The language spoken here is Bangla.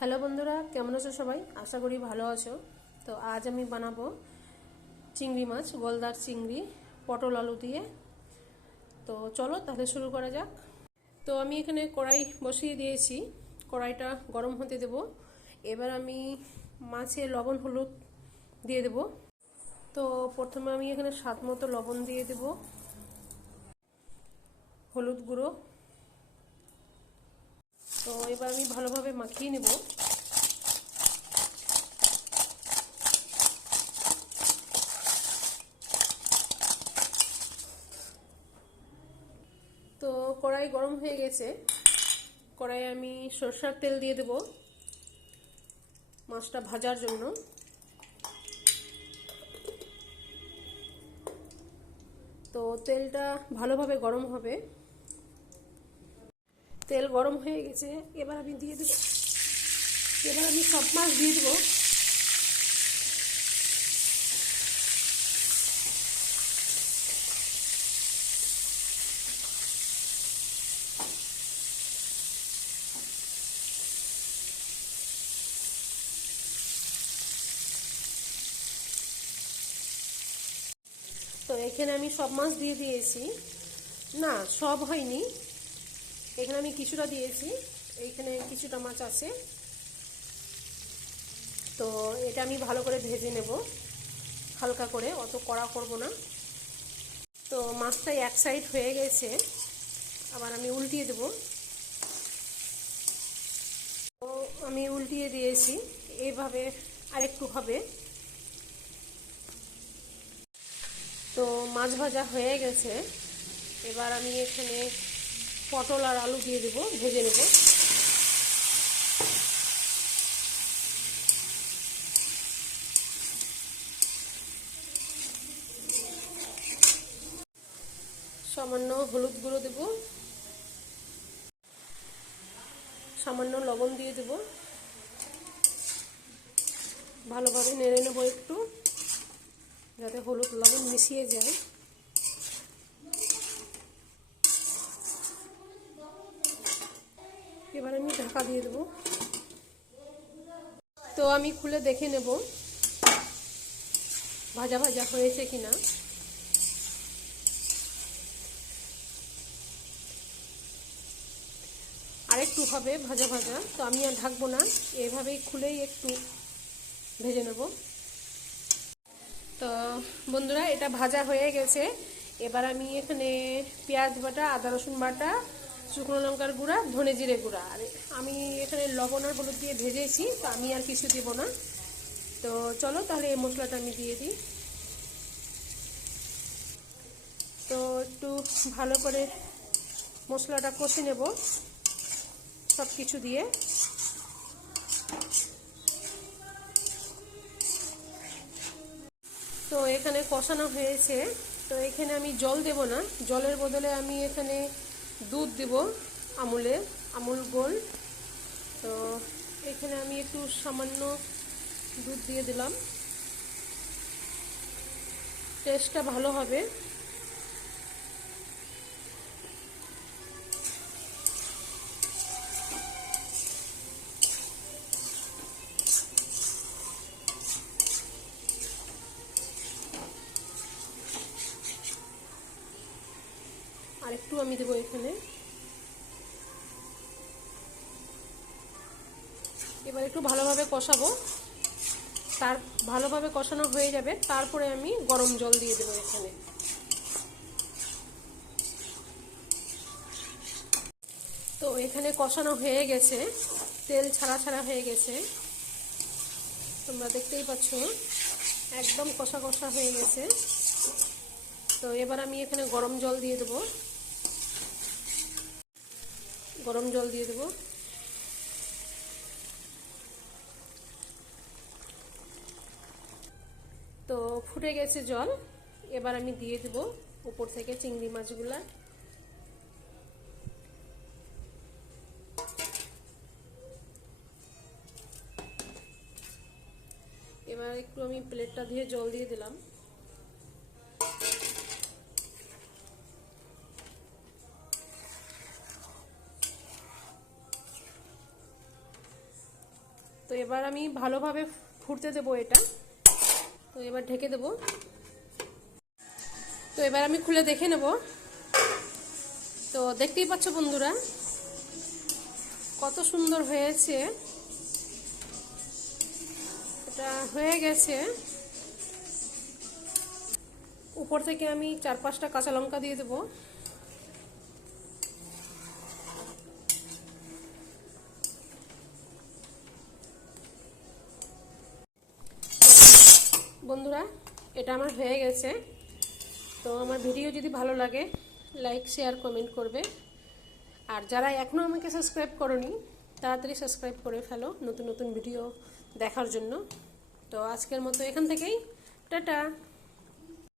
হ্যালো বন্ধুরা, কেমন আছো সবাই? আশা করি ভালো আছো। তো আজ আমি বানাবো চিংড়ি মাছ, গলদার চিংড়ি পটল আলু দিয়ে। তো চলো তাহলে শুরু করা যাক। তো আমি এখানে কড়াই বসিয়ে দিয়েছি, কড়াইটা গরম হতে দেব। এবার আমি মাছে লবণ হলুদ দিয়ে দেব। তো প্রথমে আমি এখানে স্বাদ মতো লবণ দিয়ে দেব, হলুদ গুঁড়ো। তো এবার আমি ভালোভাবে মাখিয়ে নেব। তো কড়াই গরম হয়ে গেছে, কড়াইয়ে আমি সরষের তেল দিয়ে দেব মাছটা ভাজার জন্য। তো তেলটা ভালোভাবে গরম হবে। তেল গরম হয়ে গেছে, এবার আমি দিয়ে দেব, এবার আমি সব মাছ দিয়ে দেবো। তো এখানে আমি সব মাছ দিয়ে দিয়েছি, না সব হয়নি, এখানে আমি কিছুটা দিয়েছি, এইখানে কিছুটা মাছ আছে। তো এটা আমি ভালো করে ভেজে নেব, হালকা করে, অত কড়া করব না। তো মাছটা এক সাইড হয়ে গেছে, আবার আমি উল্টিয়ে দেব। তো আমি উল্টিয়ে দিয়েছি, এইভাবে আরেকটু হবে। তো মাছ ভাজা হয়ে গেছে, এবার আমি এখানে পটল আর আলু দিয়ে দেবো, ভেজে নেব। সামান্য হলুদ গুঁড়ো দেব, সামান্য লবণ দিয়ে দেব, ভালোভাবে নেড়ে নেব একটু, যাতে হলুদ লবণ মিশিয়ে যায়। এবার আমি ঢাকা দিয়ে দেব। তো আমি খুলে দেখে নেব ভাজা ভাজা হয়েছে কিনা। আরেকটু হবে ভাজা ভাজা, তো আমি আর ঢাকবো না, এইভাবেই খুলেই একটু ভেজে নেব। তো বন্ধুরা, এটা ভাজা হয়ে গেছে। এবার আমি এখানে পেঁয়াজ বাটা, আদা রসুন বাটা, শুকনো লঙ্কার গুঁড়া, ধনে জিরে গুঁড়া, আর আমি এখানে লবণ আর হলুদ দিয়ে ভেজেছি, তো আমি আর কিছু দেবো না। তো চলো তাহলে এই মশলাটা আমি দিয়ে দিই। তো একটু ভালো করে মশলাটা কষে নেব সব কিছু দিয়ে। তো এখানে কষানো হয়েছে, তো এখানে আমি জল দেব না, জলের বদলে আমি এখানে দুধ দেব, আমুল গোল্ড। তো এখানে আমি একটু সামান্য দুধ দিয়ে দিলাম, টেস্টটা ভালো হবে। আর একটু আমি দেবো এখানে। এবার একটু ভালোভাবে কষাবো, তার ভালোভাবে কষানো হয়ে যাবে, তারপরে আমি গরম জল দিয়ে দেবো এখানে। তো এখানে কষানো হয়ে গেছে, তেল ছাড়া ছাড়া হয়ে গেছে, তোমরা দেখতেই পাচ্ছ, একদম কষা কষা হয়ে গেছে। তো এবার আমি এখানে গরম জল দিয়ে দেবো, গরম জল দিয়ে দেবো। তো ফুটে গেছে জল, এবার আমি দিয়ে দেবো উপর থেকে চিংড়ি মাছগুলা। এবার একটু আমি প্লেটটা ধুয়ে জল দিয়ে দিলাম। তো এবার আমি ভালোভাবে ফুটতে দেবো এটা। তো এবার ঢেকে দেবো। তো এবার আমি খুলে দেখে নেব। তো দেখতেই পাচ্ছ বন্ধুরা কত সুন্দর হয়েছে, এটা হয়ে গেছে। উপর থেকে আমি 4-5টা কাঁচা লঙ্কা দিয়ে দেবো। বন্ধুরা এটা আমার হয়ে গেছে। তো আমার ভিডিও যদি ভালো লাগে লাইক শেয়ার কমেন্ট করবে। আর যারা এখনও আমাকে সাবস্ক্রাইব করোনি তাড়াতাড়ি সাবস্ক্রাইব করে ফেলো নতুন নতুন ভিডিও দেখার জন্য। তো আজকের মতো এখান থেকেই টাটা।